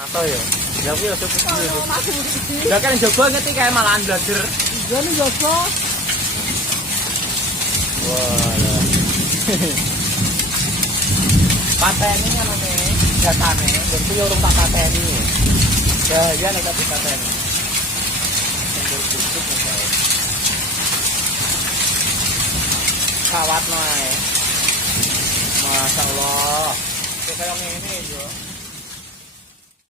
Atau ya. Ya kuwi aja putih. Ya kan jogo ngerti kae malahan blajer. Iya nih jogo. Wah. Pateni namanya jatane, dan kuwi urung tak pateni. Ya, iya nek tak pateni. Sendiri busuk misalnya. Kawat nae. Masya Allah. Kayak ngene yo.